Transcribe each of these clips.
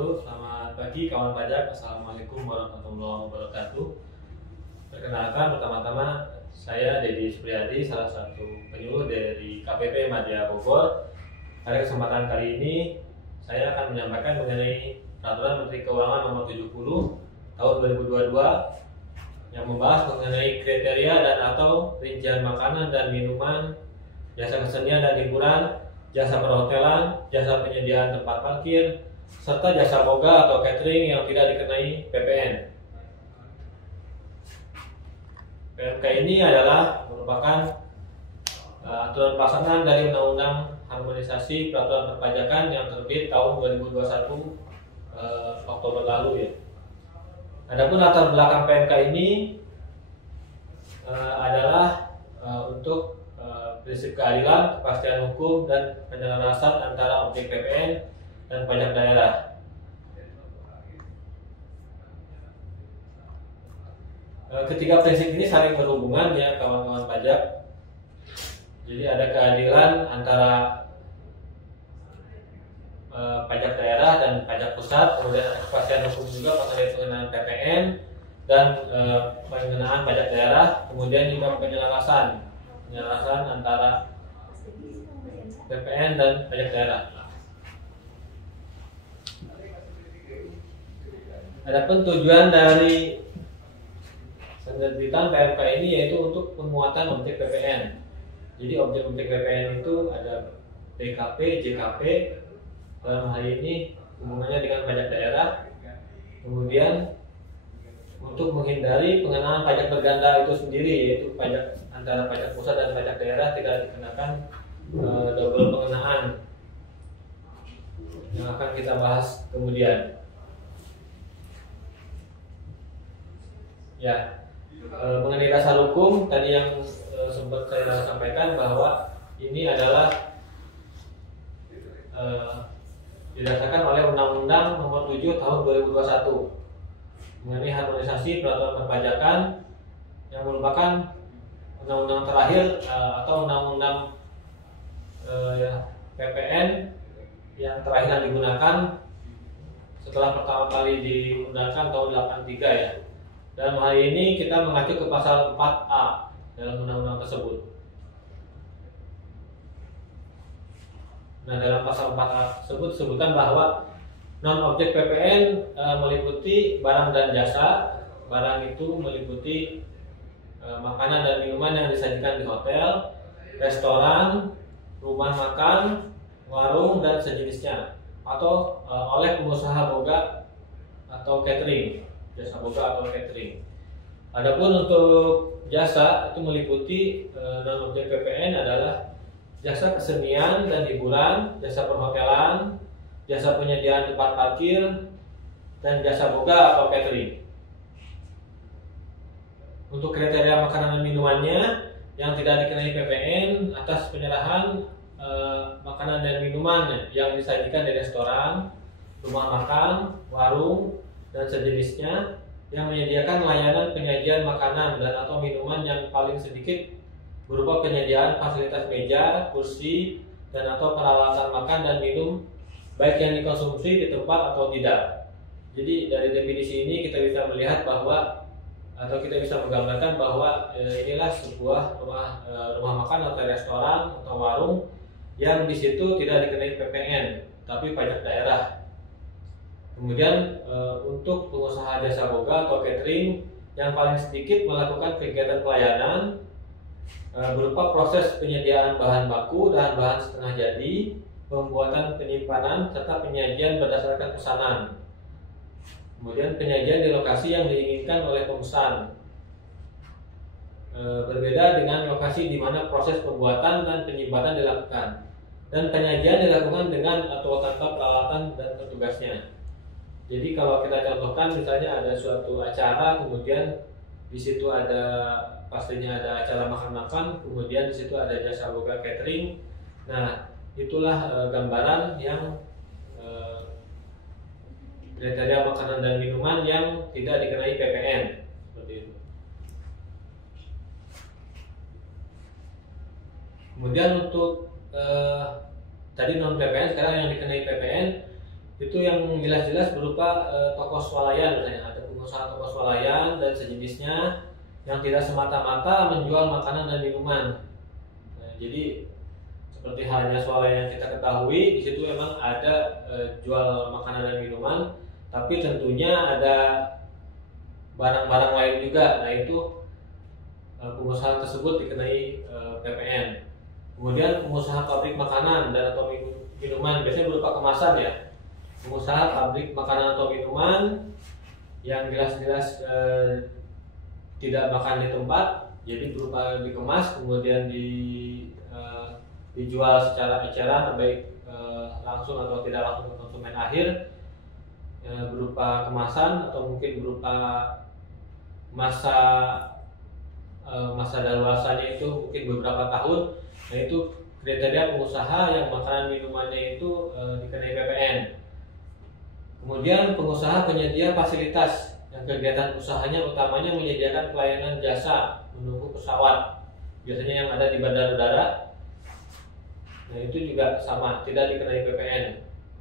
Selamat pagi kawan pajak, Assalamualaikum warahmatullahi wabarakatuh. Perkenalkan, pertama-tama saya Dedi Supriyadi, salah satu penyuluh dari KPP Madya Bogor. Pada kesempatan kali ini saya akan menyampaikan mengenai Peraturan Menteri Keuangan Nomor 70 Tahun 2022 yang membahas mengenai kriteria dan atau rincian makanan dan minuman, jasa kesenian dan hiburan, jasa perhotelan, jasa penyediaan tempat parkir, serta jasa boga atau catering yang tidak dikenai PPN. PMK ini adalah merupakan aturan pelaksanaan dari Undang-Undang Harmonisasi Peraturan Perpajakan yang terbit tahun 2021 Oktober lalu ya. Adapun latar belakang PMK ini adalah untuk prinsip keadilan, kepastian hukum, dan penyelarasan antara objek PPN dan pajak daerah. Ketiga prinsip ini saling berhubungan ya kawan-kawan pajak. Jadi ada keadilan antara pajak daerah dan pajak pusat, kemudian ada kepastian hukum juga mengenai pengenaan PPN dan pengenaan pajak daerah, kemudian juga penyelarasan antara PPN dan pajak daerah. Adapun tujuan dari penerbitan PMK ini yaitu untuk penguatan objek PPN. Jadi objek-objek PPN itu ada BKP, JKP, dalam hal ini hubungannya dengan pajak daerah. Kemudian untuk menghindari pengenaan pajak berganda itu sendiri, yaitu pajak antara pajak pusat dan pajak daerah tidak dikenakan double pengenaan yang akan kita bahas kemudian. Ya, mengenai dasar hukum tadi yang sempat saya sampaikan bahwa ini adalah didasarkan oleh Undang-Undang Nomor 7 Tahun 2021 mengenai harmonisasi peraturan perpajakan yang merupakan undang-undang terakhir atau undang-undang PPN yang terakhir digunakan setelah pertama kali diundangkan tahun 83 ya. Dalam hal ini kita mengacu ke pasal 4A dalam undang-undang tersebut. Nah, dalam pasal 4A tersebut disebutkan bahwa non-objek PPN meliputi barang dan jasa. Barang itu meliputi makanan dan minuman yang disajikan di hotel, restoran, rumah makan, warung, dan sejenisnya, atau oleh pengusaha boga atau catering. Jasa boga atau catering. Adapun untuk jasa itu meliputi non objek PPN adalah jasa kesenian dan hiburan, jasa perhotelan, jasa penyediaan tempat parkir, dan jasa boga atau catering. Untuk kriteria makanan dan minumannya yang tidak dikenai PPN atas penyerahan makanan dan minuman yang disajikan di restoran, rumah makan, warung, dan sejenisnya yang menyediakan layanan penyajian makanan dan atau minuman yang paling sedikit berupa penyediaan fasilitas meja, kursi, dan atau peralatan makan dan minum baik yang dikonsumsi di tempat atau tidak. Jadi dari definisi ini kita bisa melihat bahwa atau kita bisa menggambarkan bahwa inilah sebuah rumah makan atau restoran atau warung yang di situ tidak dikenai PPN tapi pajak daerah. Kemudian untuk pengusaha jasa boga atau catering yang paling sedikit melakukan kegiatan pelayanan berupa proses penyediaan bahan baku dan bahan setengah jadi, pembuatan penyimpanan, serta penyajian berdasarkan pesanan. Kemudian penyajian di lokasi yang diinginkan oleh pemesan. Berbeda dengan lokasi di mana proses pembuatan dan penyimpanan dilakukan. Dan penyajian dilakukan dengan atau tanpa peralatan dan petugasnya. Jadi kalau kita contohkan misalnya ada suatu acara, kemudian di situ ada pastinya ada acara makan-makan, kemudian di situ ada jasa boga catering. Nah, itulah gambaran yang kriteria makanan dan minuman yang tidak dikenai PPN seperti itu. Kemudian untuk tadi non PPN, sekarang yang dikenai PPN Itu yang jelas-jelas berupa toko swalayan, misalnya ada pengusaha toko swalayan dan sejenisnya yang tidak semata-mata menjual makanan dan minuman. Nah, jadi seperti halnya swalayan yang kita ketahui, di situ memang ada jual makanan dan minuman, tapi tentunya ada barang-barang lain juga. Nah, itu pengusaha tersebut dikenai PPN. Kemudian pengusaha pabrik makanan dan atau minuman, biasanya berupa kemasan ya. Pengusaha pabrik makanan atau minuman yang jelas-jelas tidak makan di tempat, jadi berupa dikemas kemudian dijual secara eceran, baik langsung atau tidak langsung ke konsumen akhir, berupa kemasan atau mungkin berupa masa daluarsanya itu mungkin beberapa tahun. Nah, itu kriteria pengusaha yang makanan minumannya itu dikenai PPN. Kemudian pengusaha penyedia fasilitas yang kegiatan usahanya utamanya menyediakan pelayanan jasa menunggu pesawat, biasanya yang ada di bandara udara. Nah, itu juga sama, tidak dikenai PPN.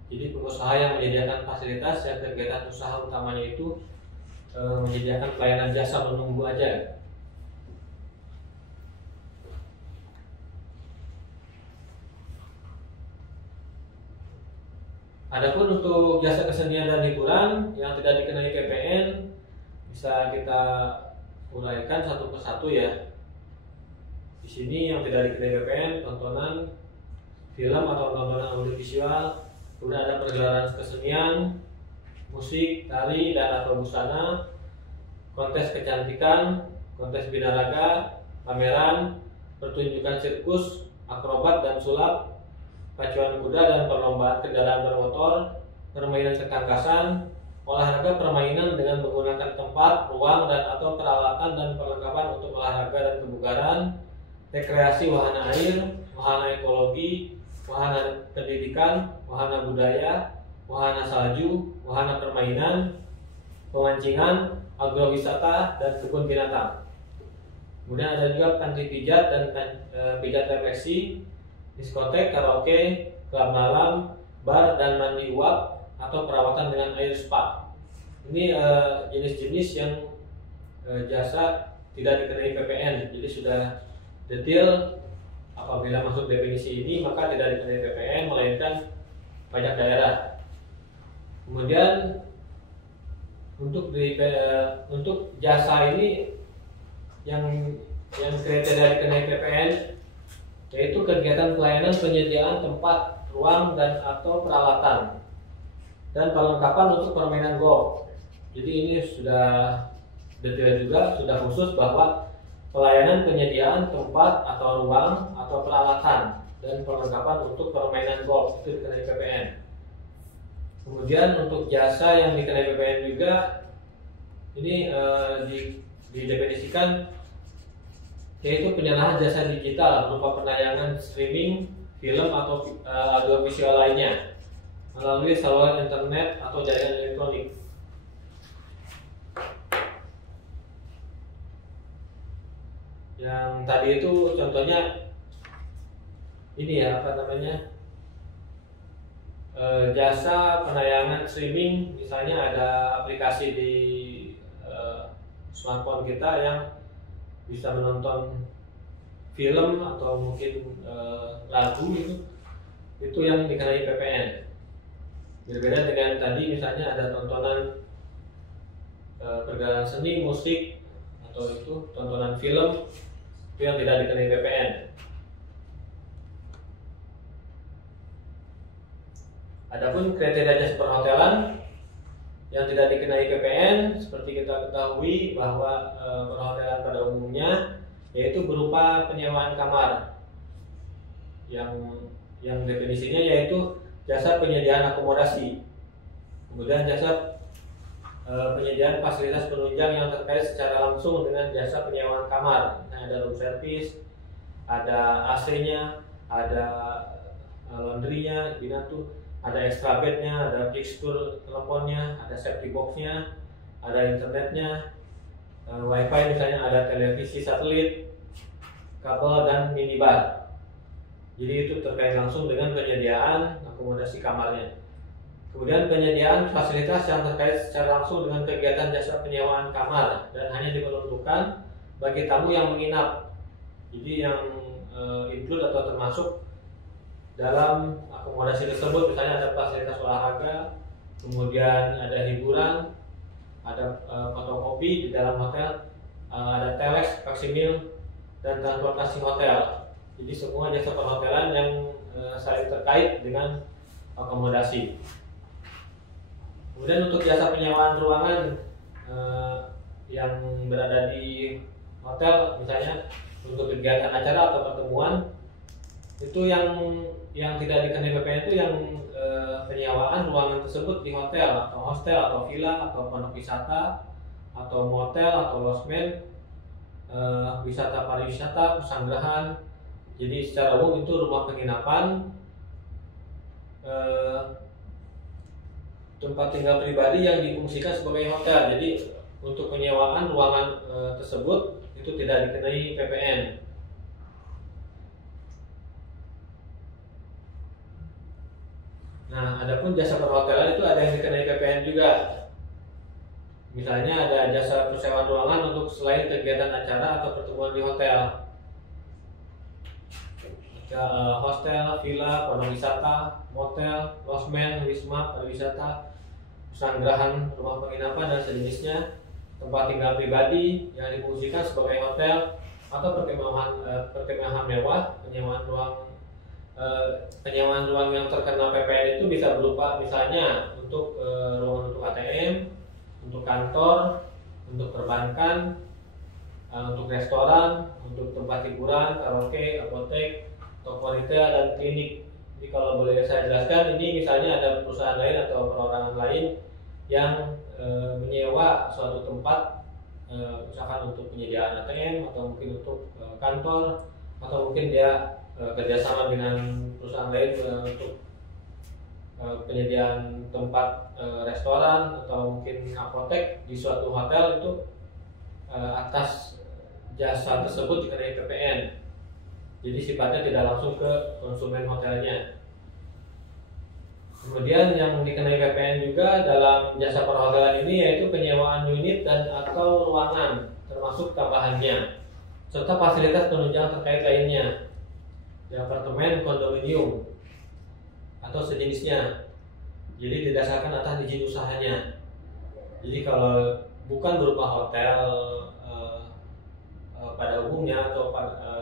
Jadi pengusaha yang menyediakan fasilitas yang kegiatan usaha utamanya itu menyediakan pelayanan jasa menunggu aja. Adapun untuk jasa kesenian dan hiburan yang tidak dikenai PPN bisa kita uraikan satu persatu ya. Di sini yang tidak dikenai PPN tontonan film atau tontonan audiovisual, kemudian ada pergelaran kesenian, musik, tari dan atau busana, kontes kecantikan, kontes binaraga, pameran, pertunjukan sirkus, akrobat dan sulap, pacuan kuda dan perlombaan kendaraan bermotor, permainan ketangkasan, olahraga permainan dengan menggunakan tempat, ruang dan atau peralatan dan perlengkapan untuk olahraga dan kebugaran, rekreasi wahana air, wahana ekologi, wahana pendidikan, wahana budaya, wahana salju, wahana permainan, pemancingan, agrowisata dan kebun binatang. Kemudian ada juga panti pijat dan pijat refleksi, diskotek, karaoke, klub malam, bar dan mandi uap atau perawatan dengan air spa. Ini jenis-jenis yang jasa tidak dikenai PPN. Jadi sudah detail, apabila masuk definisi ini maka tidak dikenai PPN melainkan pajak daerah. Kemudian untuk jasa ini yang kriteria dikenai PPN yaitu kegiatan pelayanan penyediaan tempat, ruang dan atau peralatan dan perlengkapan untuk permainan golf. Jadi ini sudah detail juga, sudah khusus bahwa pelayanan penyediaan tempat atau ruang atau peralatan dan perlengkapan untuk permainan golf itu dikenai PPN. Kemudian untuk jasa yang dikenai PPN juga ini didefinisikan yaitu penyerahan jasa digital berupa penayangan streaming, film atau audiovisual lainnya melalui saluran internet atau jaringan elektronik. Yang tadi itu contohnya ini ya, jasa penayangan streaming, misalnya ada aplikasi di smartphone kita yang bisa menonton film atau mungkin lagu, itu yang dikenai PPN. Berbeda dengan tadi misalnya ada tontonan pergerakan seni, musik atau itu tontonan film, itu yang tidak dikenai PPN. Adapun kriteria jasa perhotelan yang tidak dikenai PPN, seperti kita ketahui bahwa perhotelan pada umumnya yaitu berupa penyewaan kamar, yang definisinya yaitu jasa penyediaan akomodasi, kemudian jasa penyediaan fasilitas penunjang yang terkait secara langsung dengan jasa penyewaan kamar. Nah, ada room service, ada AC-nya, ada laundry-nya, ada extra bed-nya, ada fixture teleponnya, ada safety box-nya, ada internetnya, wifi misalnya, ada televisi satelit, kabel dan minibar. Jadi itu terkait langsung dengan penyediaan akomodasi kamarnya. Kemudian penyediaan fasilitas yang terkait secara langsung dengan kegiatan jasa penyewaan kamar dan hanya diperuntukkan bagi tamu yang menginap. Jadi yang include atau termasuk dalam akomodasi tersebut, misalnya ada fasilitas olahraga, kemudian ada hiburan, ada fotokopi di dalam hotel, ada telex, faksimil, dan transportasi hotel. Jadi semua jasa perhotelan yang saling terkait dengan akomodasi. Kemudian untuk jasa penyewaan ruangan yang berada di hotel, misalnya untuk kegiatan acara atau pertemuan, itu yang tidak dikenai PPN itu yang penyewaan ruangan tersebut di hotel atau hostel atau villa atau pondok wisata atau motel atau losmen, wisata pariwisata, pesanggrahan. Jadi secara umum itu rumah penginapan, tempat tinggal pribadi yang difungsikan sebagai hotel. Jadi untuk penyewaan ruangan tersebut itu tidak dikenai PPN. Nah, adapun jasa perhotelan itu ada yang dikenai PPN juga. Misalnya ada jasa persewaan ruangan untuk selain kegiatan acara atau pertemuan di hotel. Hostel, villa, pondok wisata, motel, losmen, wisma, pariwisata, pesanggrahan, rumah penginapan dan sejenisnya, tempat tinggal pribadi yang difungsikan sebagai hotel atau perkemahan mewah. Penyewaan ruang yang terkena PPN itu bisa berupa misalnya untuk ruangan untuk ATM, untuk kantor, untuk perbankan, untuk restoran, untuk tempat hiburan, karaoke, apotek, toko retail, dan klinik. Jadi kalau boleh saya jelaskan, ini misalnya ada perusahaan lain atau perorangan lain yang menyewa suatu tempat, misalkan untuk penyediaan ATM atau mungkin untuk kantor, atau mungkin dia kerjasama dengan perusahaan lain untuk penyediaan tempat restoran atau mungkin apotek di suatu hotel. Itu atas jasa tersebut dikenai PPN. Jadi sifatnya tidak langsung ke konsumen hotelnya. Kemudian yang dikenai PPN juga dalam jasa perhotelan ini yaitu penyewaan unit dan atau ruangan termasuk tambahannya, serta fasilitas penunjang terkait lainnya di apartemen, kondominium atau sejenisnya. Jadi didasarkan atas izin usahanya. Jadi kalau bukan berupa hotel pada umumnya atau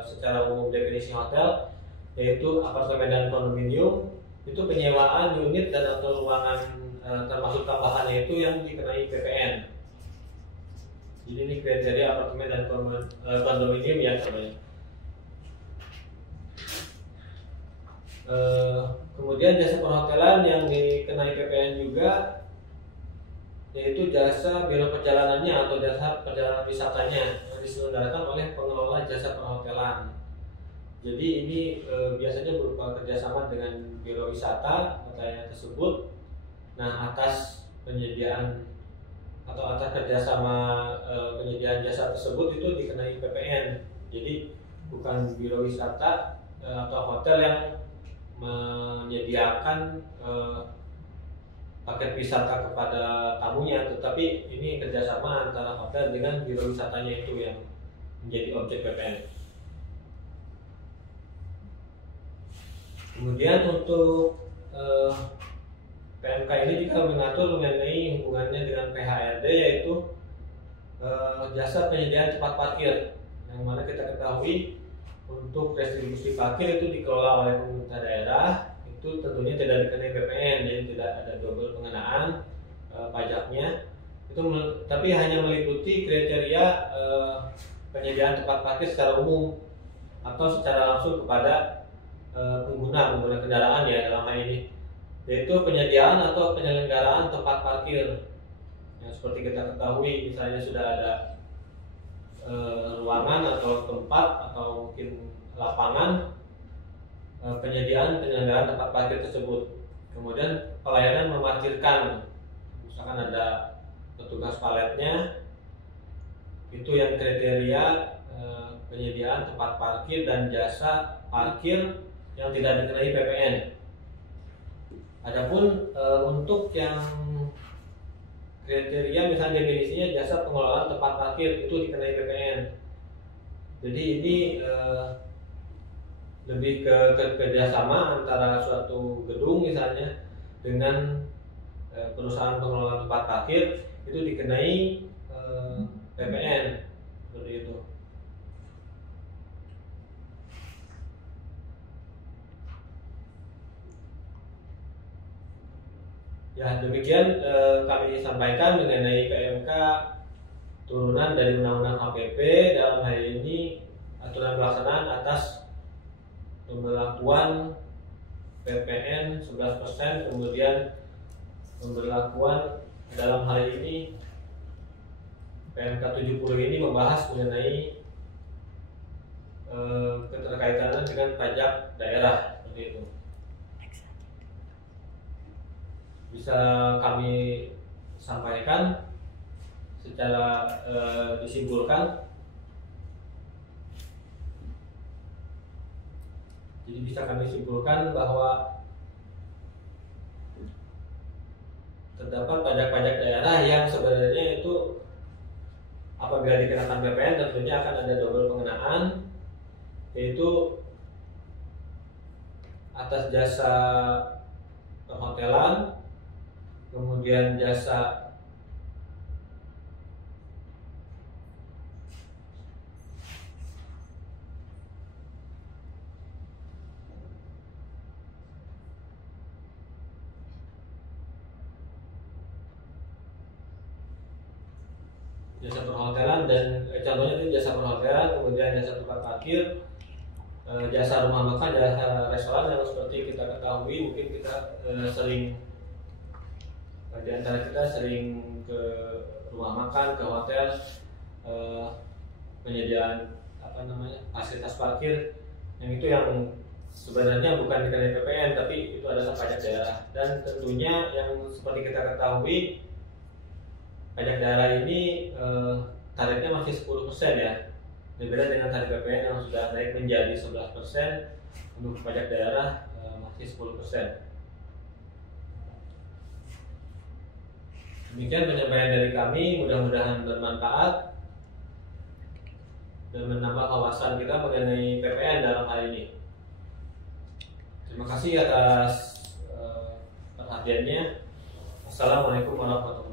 secara umum definisi hotel yaitu apartemen dan kondominium, itu penyewaan unit dan atau ruangan termasuk tambahannya itu yang dikenai PPN. Jadi ini kriteria apartemen dan kondominium ya namanya. Kemudian jasa perhotelan yang dikenai PPN juga yaitu jasa biro perjalanannya atau jasa perjalanan wisatanya yang diselenggarakan oleh pengelola jasa perhotelan. Jadi ini biasanya berupa kerjasama dengan biro wisata hotelnya tersebut. Nah, atas penyediaan atau atas kerjasama penyediaan jasa tersebut itu dikenai PPN. Jadi bukan biro wisata atau hotel yang menyediakan paket wisata kepada tamunya, tetapi ini kerjasama antara hotel dengan biro wisatanya itu yang menjadi objek PPN. Kemudian untuk PMK ini juga mengatur mengenai hubungannya dengan PHRD, yaitu jasa penyediaan tempat parkir, yang mana kita ketahui untuk distribusi parkir itu dikelola oleh pemerintah daerah. Itu tentunya tidak dikenai PPN, jadi tidak ada double pengenaan pajaknya. Itu tapi hanya meliputi kriteria penyediaan tempat parkir secara umum atau secara langsung kepada pengguna kendaraan ya dalam hal ini, yaitu penyediaan atau penyelenggaraan tempat parkir. Yang seperti kita ketahui misalnya sudah ada ruangan atau tempat atau mungkin lapangan, penyelenggaraan tempat parkir tersebut. Kemudian pelayanan memarkirkan, misalkan ada petugas paletnya, itu yang kriteria penyediaan tempat parkir dan jasa parkir yang tidak dikenai PPN. Adapun untuk yang kriteria misalnya definisinya jasa pengelolaan tempat parkir itu dikenai PPN. Jadi ini lebih ke kerjasama antara suatu gedung misalnya dengan perusahaan pengelola tempat parkir itu dikenai PPN seperti itu. Ya demikian kami sampaikan mengenai PMK turunan dari Undang-Undang HPP dalam hal ini aturan pelaksanaan atas pemberlakuan PPN 11%, kemudian pemberlakuan dalam hal ini PMK 70 ini membahas mengenai keterkaitan dengan pajak daerah seperti itu. Bisa kami sampaikan secara disimpulkan. Jadi bisa kami simpulkan bahwa terdapat pajak-pajak daerah yang sebenarnya itu apabila dikenakan PPN tentunya akan ada double pengenaan, yaitu atas jasa perhotelan, kemudian jasa perhotelan dan contohnya itu jasa perhotelan, kemudian jasa tempat parkir, jasa rumah makan, jasa restoran yang seperti kita ketahui mungkin kita sering di antara kita sering ke rumah makan, ke hotel, penyediaan fasilitas parkir yang itu yang sebenarnya bukan dikenai PPN tapi itu adalah pajak daerah. Dan tentunya yang seperti kita ketahui pajak daerah ini tarifnya masih 10% ya, berbeda dengan tarif PPN yang sudah naik menjadi 11%. Untuk pajak daerah masih 10%. Demikian penyampaian dari kami, mudah-mudahan bermanfaat dan menambah wawasan kita mengenai PPN dalam hal ini. Terima kasih atas perhatiannya. Wassalamualaikum warahmatullahi wabarakatuh.